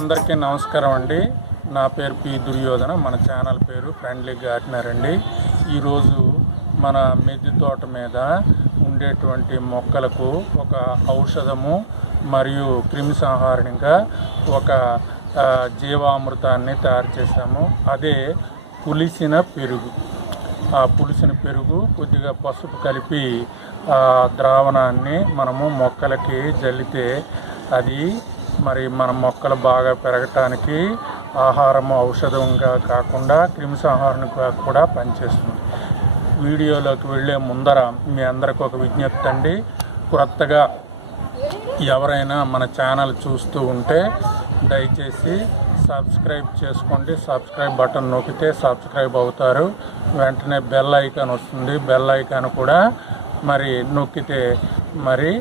అందరికీ నమస్కారం అండి. నా పేరు పి దుర్యోధన. మన ఛానల్ పేరు ఫ్రెండ్లీ గార్డెనర్ అండి. ఈరోజు మన మిద్దె తోట మీద ఉండేటువంటి మొక్కలకు ఒక ఔషధము మరియు క్రిమి సంహారణంగా ఒక జీవామృతాన్ని తయారు చేశాము. అదే పులిసిన పెరుగు. ఆ పులిసిన పెరుగు కొద్దిగా పసుపు కలిపి ద్రావణాన్ని మనము మొక్కలకి జల్లితే అది మరి మన మొక్కలు బాగా పెరగటానికి ఆహారము ఔషధంగా కాకుండా క్రిమి సంహారణగా కూడా పనిచేస్తుంది. వీడియోలోకి వెళ్ళే ముందర మీ అందరికి ఒక విజ్ఞప్తి అండి. కొత్తగా ఎవరైనా మన ఛానల్ చూస్తూ ఉంటే దయచేసి సబ్స్క్రైబ్ చేసుకోండి. సబ్స్క్రైబ్ బటన్ నొక్కితే సబ్స్క్రైబ్ అవుతారు. వెంటనే బెల్ ఐకాన్ వస్తుంది. బెల్ ఐకాన్ కూడా మరి నొక్కితే మరి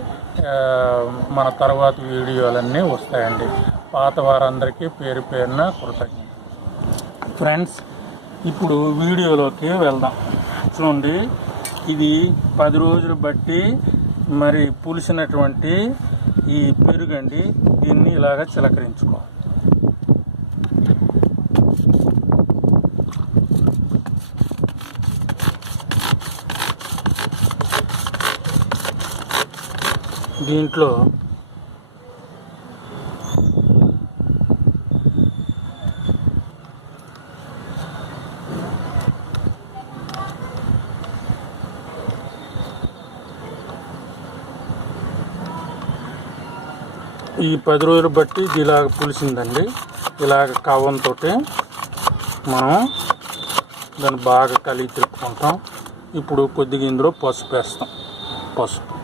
మన తర్వాత వీడియోలన్నీ వస్తాయండి. పాత వారందరికీ పేరు పేరున కృతజ్ఞత. ఫ్రెండ్స్, ఇప్పుడు వీడియోలోకి వెళ్దాం. చూడండి, ఇది 10 రోజులు బట్టి మరి పులిసినటువంటి ఈ పెరుగండి. దీన్ని ఇలాగ చిలకరించుకోవాలి. దీంట్లో ఈ 10 రోజులు బట్టి ఇది ఇలాగ పులిసిందండి. ఇలాగ కవ్వంతో మనం దాన్ని బాగా కలిగి తిప్పుకుంటాం. ఇప్పుడు కొద్దిగా ఇందులో పసుపు వేస్తాం. పసుపు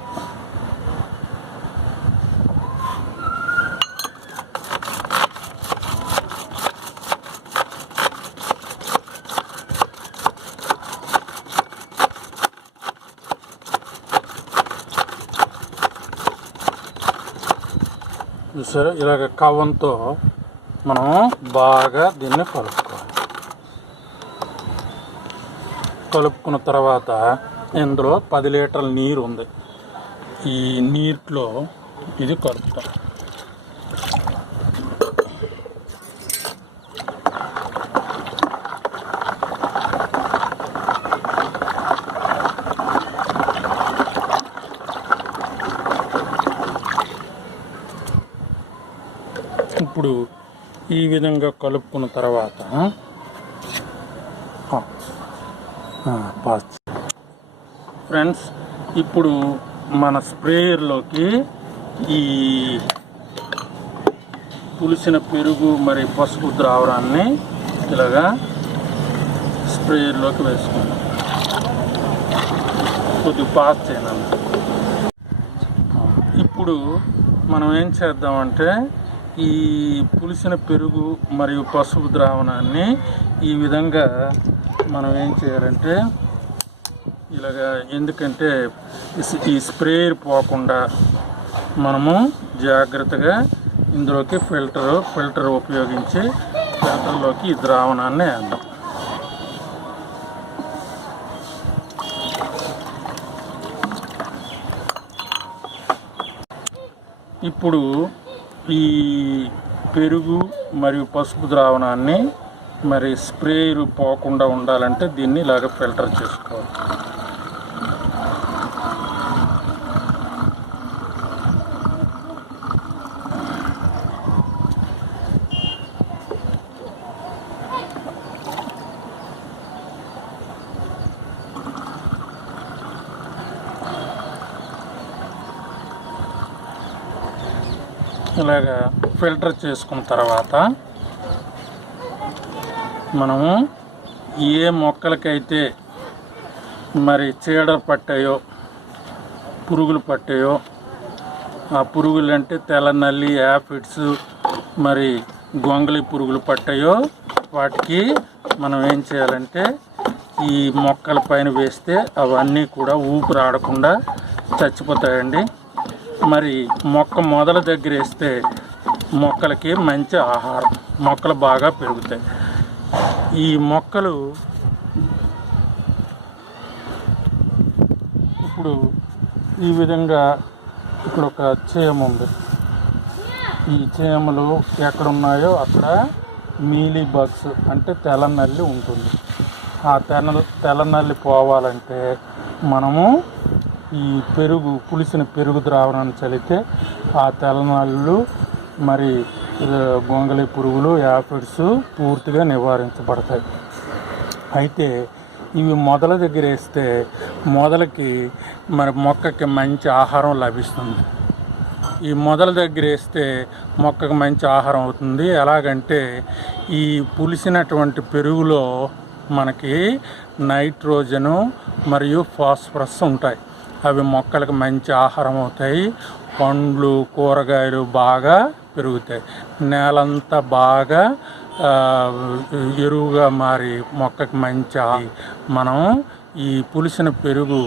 చూసారా, ఇలాగ కవ్వంతో మనం బాగా దీన్ని కలుపుకోవాలి. కలుపుకున్న తర్వాత ఇందులో 10 లీటర్ల నీరు ఉంది. ఈ నీటిలో ఇది కలుపుతాం. ఇప్పుడు ఈ విధంగా కలుపుకున్న తర్వాత ఫ్రెండ్స్, ఇప్పుడు మన స్ప్రేయర్లోకి ఈ పులిసిన పెరుగు మరి పసుపు ద్రావణాన్ని ఇలాగా స్ప్రేయర్లోకి వేసుకుందాం. కొద్దిగా పాస్ చేయాలి. ఇప్పుడు మనం ఏం చేద్దామంటే ఈ పులిసిన పెరుగు మరియు పసుపు ద్రావణాన్ని ఈ విధంగా మనం ఏం చేయాలంటే ఇలాగా, ఎందుకంటే ఈ స్ప్రేయర్ పోకుండా మనము జాగ్రత్తగా ఇందులోకి ఫిల్టర్ ఉపయోగించి ఫిల్టర్లోకి ఈ ద్రావణాన్ని వేద్దాం. ఇప్పుడు ఈ పెరుగు మరియు పసుపు ద్రావణాన్ని మరి స్ప్రేయర్ పోకుండా ఉండాలంటే దీన్ని ఇలాగ ఫిల్టర్ చేసుకోవాలి. ఇలాగా ఫిల్టర్ చేసుకున్న తర్వాత మనము ఏ మొక్కలకైతే మరి చీడలు పట్టాయో, పురుగులు పట్టాయో, ఆ పురుగులు అంటే తెల్ల నల్లి, యాఫిడ్స్, మరి గొంగళి పురుగులు పట్టాయో వాటికి మనం ఏం చేయాలంటే ఈ మొక్కల పైన వేస్తే అవన్నీ కూడా ఊపిరాడకుండా చచ్చిపోతాయండి. మరి మొక్క మొదల దగ్గర వేస్తే మొక్కలకి మంచి ఆహారం, మొక్కలు బాగా పెరుగుతాయి. ఈ మొక్కలు ఇప్పుడు ఈ విధంగా ఇక్కడ ఒక చేమ ఉంది. ఈ చీమలు ఎక్కడున్నాయో అక్కడ మీలీ బగ్స్ అంటే తెల్లనల్లి ఉంటుంది. ఆ తెల్లనల్లి పోవాలంటే మనము ఈ పులిసిన పెరుగు ద్రావణాన్ని చల్లితే ఆ తెల్లనల్లు మరి గొంగళి పురుగులు, యాపిడ్స్ పూర్తిగా నివారించబడతాయి. అయితే ఇవి మొదల దగ్గర వేస్తే మొదలకి మరి మొక్కకి మంచి ఆహారం లభిస్తుంది. ఈ మొదల దగ్గర వేస్తే మొక్కకు మంచి ఆహారం అవుతుంది. ఎలాగంటే ఈ పులిసినటువంటి పెరుగులో మనకి నైట్రోజను మరియు ఫాస్ఫరస్ ఉంటాయి. అవి మొక్కలకు మంచి ఆహారం అవుతాయి. పండ్లు, కూరగాయలు బాగా పెరుగుతాయి. నేలంతా బాగా ఎరువుగా మారి మొక్కకి మంచి మనం ఈ పులిసిన పెరుగు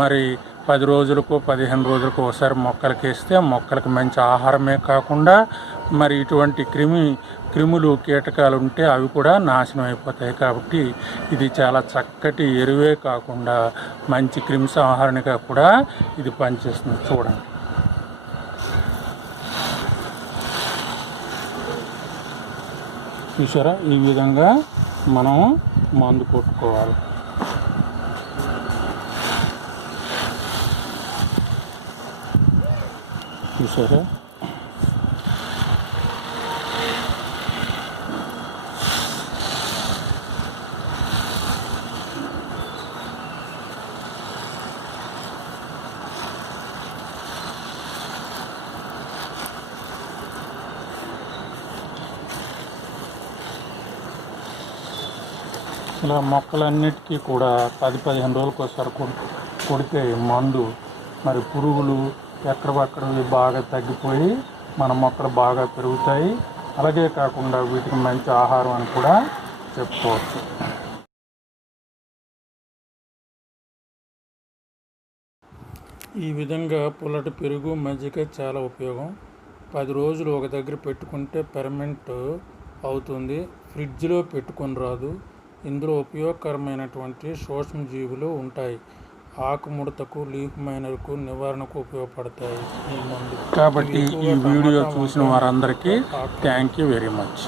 మరి 10 రోజులకు 15 రోజులకు ఒకసారి మొక్కలకి వేస్తే మొక్కలకు మంచి ఆహారమే కాకుండా మరి ఇటువంటి క్రిములు, కీటకాలు ఉంటే అవి కూడా నాశనం అయిపోతాయి. కాబట్టి ఇది చాలా చక్కటి ఎరువే కాకుండా మంచి క్రిమి సంహారణగా కూడా ఇది పనిచేస్తుంది. చూడండి. చూసారా, ఈ విధంగా మనం మందు కొట్టుకోవాలి. చూసారా, ఇలా మొక్కలన్నిటికీ కూడా 10-15 రోజులకు ఒకసారి కొడితే మందు మరి పురుగులు ఎక్కడవి బాగా తగ్గిపోయి మన మొక్కలు బాగా పెరుగుతాయి. అలాగే కాకుండా వీటికి మంచి ఆహారం అని కూడా చెప్పుకోవచ్చు. ఈ విధంగా పుల్లటి పెరుగు, మజ్జిగ చాలా ఉపయోగం. 10 రోజులు ఒక దగ్గర పెట్టుకుంటే పెర్మనెంట్ అవుతుంది. ఫ్రిడ్జ్లో పెట్టుకొని రాదు. ఇందులో ఉపయోగకరమైనటువంటి సూక్ష్మజీవులు ఉంటాయి. ఆకుముడతకు, లీఫ్ మైనర్కు నివారణకు ఉపయోగపడతాయి ఈ మందు. కాబట్టి ఈ వీడియో చూసిన వారందరికీ థ్యాంక్ యూ వెరీ మచ్.